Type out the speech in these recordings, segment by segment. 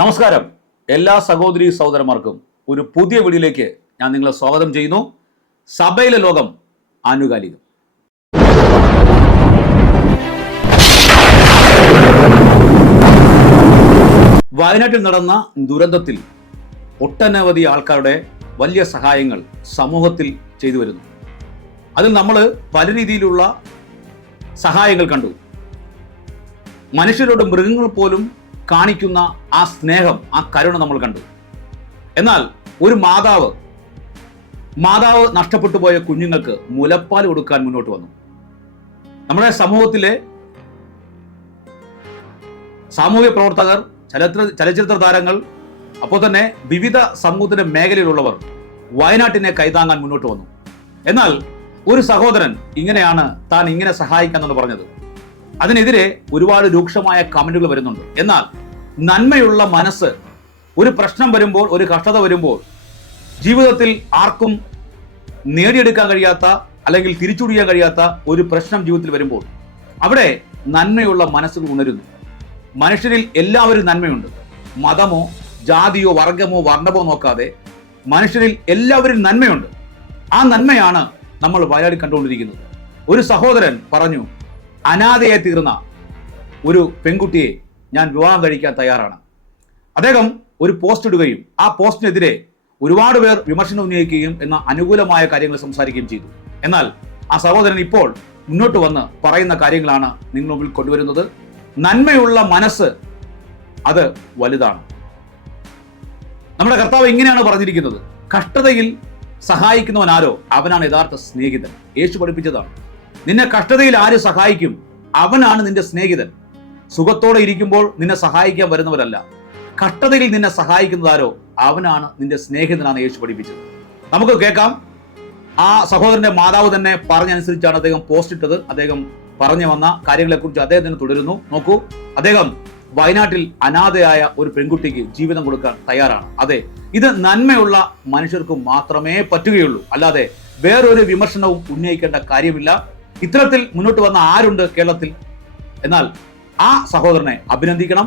നമസ്കാരം എല്ലാ സഹോദരി സഹോദരന്മാർക്കും ഒരു പുതിയ വീഡിയോയിലേക്ക് ഞാൻ നിങ്ങളെ സ്വാഗതം ചെയ്യുന്നു. സഭയിലെ ലോകം ആനുകാലികം. വയനാട്ടിൽ നടന്ന ദുരന്തത്തിൽ ഒട്ടനവധി ആൾക്കാരുടെ വലിയ സഹായങ്ങൾ സമൂഹത്തിൽ ചെയ്തു വരുന്നു. അതിൽ നമ്മൾ പല രീതിയിലുള്ള സഹായങ്ങൾ കണ്ടു. മനുഷ്യരോട് മൃഗങ്ങൾ പോലും കാണിക്കുന്ന ആ സ്നേഹം, ആ കരുണ നമ്മൾ കണ്ടു. എന്നാൽ ഒരു മാതാവ് നഷ്ടപ്പെട്ടു പോയ കുഞ്ഞുങ്ങൾക്ക് മുലപ്പാൽ കൊടുക്കാൻ മുന്നോട്ട് വന്നു. നമ്മുടെ സമൂഹത്തിലെ സാമൂഹ്യ പ്രവർത്തകർ, ചലച്ചിത്ര താരങ്ങൾ, അപ്പോൾ തന്നെ വിവിധ സമൂഹത്തിന്റെ മേഖലയിലുള്ളവർ വയനാട്ടിനെ കൈതാങ്ങാൻ മുന്നോട്ട് വന്നു. എന്നാൽ ഒരു സഹോദരൻ ഇങ്ങനെയാണ് താൻ ഇങ്ങനെ സഹായിക്കാമെന്ന് പറഞ്ഞത്. അതിനെതിരെ ഒരുപാട് രൂക്ഷമായ കമന്റുകൾ വരുന്നുണ്ട്. എന്നാൽ നന്മയുള്ള മനസ്സ്, ഒരു പ്രശ്നം വരുമ്പോൾ, ഒരു കഷ്ടത വരുമ്പോൾ, ജീവിതത്തിൽ ആർക്കും നേടിയെടുക്കാൻ കഴിയാത്ത അല്ലെങ്കിൽ തിരിച്ചുടിയാൻ കഴിയാത്ത ഒരു പ്രശ്നം ജീവിതത്തിൽ വരുമ്പോൾ അവിടെ നന്മയുള്ള മനസ്സുകൾ ഉണരുന്നു. മനുഷ്യരിൽ എല്ലാവരും നന്മയുണ്ട്. മതമോ ജാതിയോ വർഗമോ വർണ്ണമോ നോക്കാതെ മനുഷ്യരിൽ എല്ലാവരും നന്മയുണ്ട്. ആ നന്മയാണ് നമ്മൾ വയനാട്ടിൽ കണ്ടുകൊണ്ടിരിക്കുന്നത്. ഒരു സഹോദരൻ പറഞ്ഞു, അനാഥയായി തീർന്ന ഒരു പെൺകുട്ടിയെ ഞാൻ വിവാഹം കഴിക്കാൻ തയ്യാറാണ്. അദ്ദേഹം ഒരു പോസ്റ്റ് ഇടുകയും ആ പോസ്റ്റിനെതിരെ ഒരുപാട് പേർ വിമർശനം ഉന്നയിക്കുകയും എന്ന അനുകൂലമായ കാര്യങ്ങൾ സംസാരിക്കുകയും ചെയ്തു. എന്നാൽ ആ സഹോദരൻ ഇപ്പോൾ മുന്നോട്ട് വന്ന് പറയുന്ന കാര്യങ്ങളാണ് നിങ്ങൾ മുമ്പിൽ കൊണ്ടുവരുന്നത്. നന്മയുള്ള മനസ്സ് അത് വലുതാണ്. നമ്മുടെ കർത്താവ് ഇങ്ങനെയാണ് പറഞ്ഞിരിക്കുന്നത്, കഷ്ടതയിൽ സഹായിക്കുന്നവൻ ആരോ അവനാണ് യഥാർത്ഥ സ്നേഹിതൻ. യേശു പഠിപ്പിച്ചതാണ്. നിന്നെ കഷ്ടതയിൽ ആര് സഹായിക്കും, അവനാണ് നിന്റെ സ്നേഹിതൻ. സുഖത്തോടെ ഇരിക്കുമ്പോൾ നിന്നെ സഹായിക്കാൻ വരുന്നവരല്ല, കഷ്ടതയിൽ നിന്നെ സഹായിക്കുന്നതാരോ അവനാണ് നിന്റെ സ്നേഹിതനാണ് യേശു പഠിപ്പിച്ചത്. നമുക്ക് കേൾക്കാം. ആ സഹോദരന്റെ മാതാവ് തന്നെ പറഞ്ഞനുസരിച്ചാണ് അദ്ദേഹം പോസ്റ്റ് ഇട്ടത്. അദ്ദേഹം പറഞ്ഞു വന്ന കാര്യങ്ങളെക്കുറിച്ച് അദ്ദേഹത്തിന് തുടരുന്നു. നോക്കൂ, അദ്ദേഹം വയനാട്ടിൽ അനാഥയായ ഒരു പെൺകുട്ടിക്ക് ജീവിതം കൊടുക്കാൻ തയ്യാറാണ്. അതെ, ഇത് നന്മയുള്ള മനുഷ്യർക്ക് മാത്രമേ പറ്റുകയുള്ളൂ, അല്ലാതെ വേറൊരു വിമർശനവും ഉന്നയിക്കേണ്ട കാര്യമില്ല. ഇത്തരത്തിൽ മുന്നോട്ട് വന്ന ആരുണ്ട് കേരളത്തിൽ? എന്നാൽ ആ സഹോദരനെ അഭിനന്ദിക്കണം.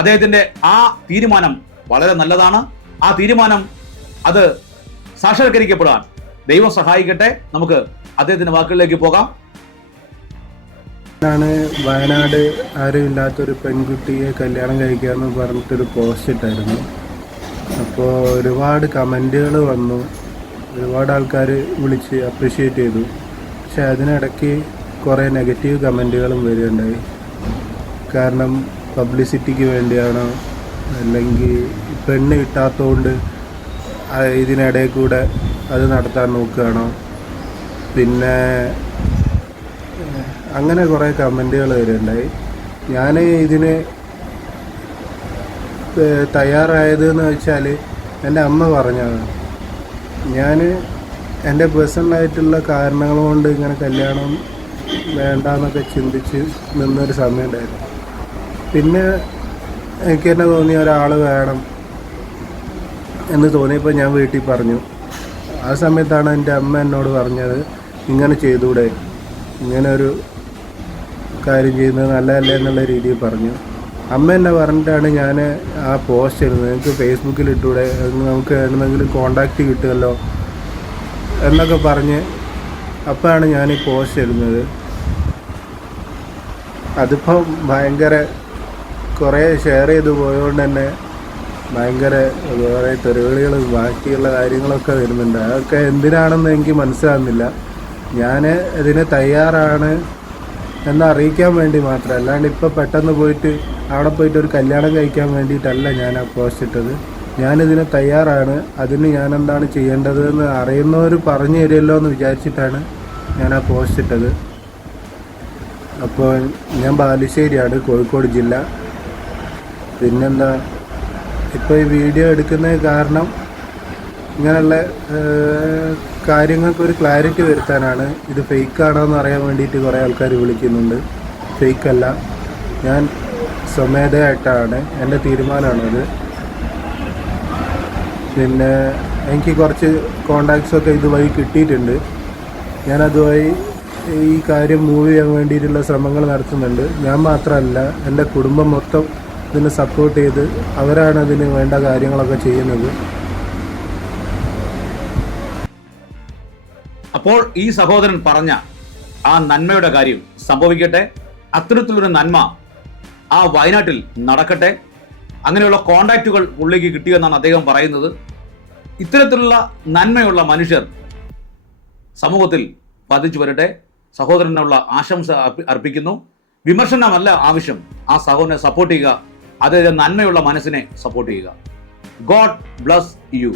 അദ്ദേഹത്തിന്റെ ആ തീരുമാനം വളരെ നല്ലതാണ്. ആ തീരുമാനം അത് സാക്ഷാത്കരിക്കപ്പെടാൻ ദൈവം സഹായിക്കട്ടെ. നമുക്ക് അദ്ദേഹത്തിന്റെ വാക്കുകളിലേക്ക് പോകാം. വയനാട് ആരുമില്ലാത്തൊരു പെൺകുട്ടിയെ കല്യാണം കഴിക്കാമെന്ന് പറഞ്ഞിട്ടൊരു പോസ്റ്റ് ഇട്ടായിരുന്നു. അപ്പോൾ ഒരുപാട് കമൻറ്റുകൾ വന്നു, ഒരുപാട് ആൾക്കാർ വിളിച്ച് അപ്രിഷ്യേറ്റ് ചെയ്തു. പക്ഷെ അതിനിടയ്ക്ക് കുറേ നെഗറ്റീവ് കമൻറ്റുകളും വരികയുണ്ടായി. കാരണം പബ്ലിസിറ്റിക്ക് വേണ്ടിയാണോ, അല്ലെങ്കിൽ പെണ്ണ് കിട്ടാത്തതുകൊണ്ട് ഇതിനിടയിൽ കൂടെ അത് നടത്താൻ നോക്കുകയാണോ, പിന്നെ അങ്ങനെ കുറേ കമൻറ്റുകൾ വരികയുണ്ടായി. ഞാൻ ഇതിന് തയ്യാറായതെന്ന് വെച്ചാൽ എൻ്റെ അമ്മ പറഞ്ഞതാണ്. ഞാൻ എൻ്റെ പേഴ്സണലായിട്ടുള്ള കാരണങ്ങൾ കൊണ്ട് ഇങ്ങനെ കല്യാണം വേണ്ടെന്നൊക്കെ ചിന്തിച്ച് നിന്നൊരു സമയം ഉണ്ടായിരുന്നു. പിന്നെ എനിക്ക് തന്നെ തോന്നിയ ഒരാൾ വേണം എന്ന് തോന്നിയപ്പോൾ ഞാൻ വീട്ടിൽ പറഞ്ഞു. ആ സമയത്താണ് എൻ്റെ അമ്മ എന്നോട് പറഞ്ഞത്, ഇങ്ങനെ ചെയ്തൂടെ, ഇങ്ങനെ ഒരു കാര്യം ചെയ്യുന്നത് നല്ലതല്ല എന്നുള്ള രീതിയിൽ പറഞ്ഞു. അമ്മ എന്നെ പറഞ്ഞിട്ടാണ് ഞാൻ ആ പോസ്റ്റ് ഇടുന്നത്. എനിക്ക് ഫേസ്ബുക്കിൽ ഇട്ടൂടെ, നമുക്ക് എന്തെങ്കിലും കോണ്ടാക്റ്റ് കിട്ടുമല്ലോ എന്നൊക്കെ പറഞ്ഞ് അപ്പോഴാണ് ഞാൻ ഈ പോസ്റ്റ് ഇടുന്നത്. അതിപ്പം ഭയങ്കര കുറേ ഷെയർ ചെയ്ത് പോയതുകൊണ്ട് തന്നെ ഭയങ്കര കുറേ തെറിവിളികളും ബാക്കിയുള്ള കാര്യങ്ങളൊക്കെ വരുന്നുണ്ട്. അതൊക്കെ എന്തിനാണെന്ന് എനിക്ക് മനസ്സിലാകുന്നില്ല. ഞാൻ ഇതിന് തയ്യാറാണ് എന്ന് അറിയിക്കാൻ വേണ്ടി മാത്രം, അല്ലാണ്ട് ഇപ്പോൾ പെട്ടെന്ന് പോയിട്ട് അവിടെ പോയിട്ട് ഒരു കല്യാണം കഴിക്കാൻ വേണ്ടിയിട്ടല്ല ഞാൻ ആ പോസ്റ്റ് ഇട്ടത്. ഞാനിതിന് തയ്യാറാണ്, അതിന് ഞാൻ എന്താണ് ചെയ്യേണ്ടതെന്ന് അറിയുന്നവർ പറഞ്ഞു തരുമല്ലോ എന്ന് വിചാരിച്ചിട്ടാണ് ഞാൻ ആ പോസ്റ്റ് ഇട്ടത്. അപ്പോൾ ഞാൻ ബാലുശ്ശേരിയാണ്, കോഴിക്കോട് ജില്ല. പിന്നെന്താ, ഇപ്പോൾ ഈ വീഡിയോ എടുക്കുന്ന കാരണം ഇങ്ങനെയുള്ള കാര്യങ്ങൾക്കൊരു ക്ലാരിറ്റി വരുത്താനാണ്. ഇത് ഫേക്കാണോ എന്ന് അറിയാൻ വേണ്ടിയിട്ട് കുറേ ആൾക്കാർ വിളിക്കുന്നുണ്ട്. ഫേക്കല്ല, ഞാൻ സ്വമേധയായിട്ടാണ്, എൻ്റെ തീരുമാനമാണത്. പിന്നെ എനിക്ക് കുറച്ച് കോണ്ടാക്ട്സൊക്കെ ഇതുവഴി കിട്ടിയിട്ടുണ്ട്. ഞാനതുവഴി ഈ കാര്യം മൂവ് ചെയ്യാൻ വേണ്ടിയിട്ടുള്ള ശ്രമങ്ങൾ നടത്തുന്നുണ്ട്. ഞാൻ മാത്രമല്ല, എൻ്റെ കുടുംബം മൊത്തം ഇതിന് സപ്പോർട്ട് ചെയ്ത് അവരാണ് ഇതിന് വേണ്ട കാര്യങ്ങളൊക്കെ ചെയ്യുന്നത്. അപ്പോൾ ഈ സഹോദരൻ പറഞ്ഞ ആ നന്മയുടെ കാര്യം സംഭവിക്കട്ടെ. അത്തരത്തിലൊരു നന്മ ആ വയനാട്ടിൽ നടക്കട്ടെ. അങ്ങനെയുള്ള കോണ്ടാക്റ്റുകൾ പുള്ളിക്ക് കിട്ടിയെന്നാണ് അദ്ദേഹം പറയുന്നത്. ഇത്തരത്തിലുള്ള നന്മയുള്ള മനുഷ്യർ സമൂഹത്തിൽ പതിച്ചു വരട്ടെ. സഹോദരനുള്ള ആശംസ അർപ്പിക്കുന്നു. വിമർശനമല്ല ആവശ്യം. ആ സഹോദരനെ സപ്പോർട്ട് ചെയ്യുക, അതായത് നന്മയുള്ള മനസ്സിനെ സപ്പോർട്ട് ചെയ്യുക. God bless you.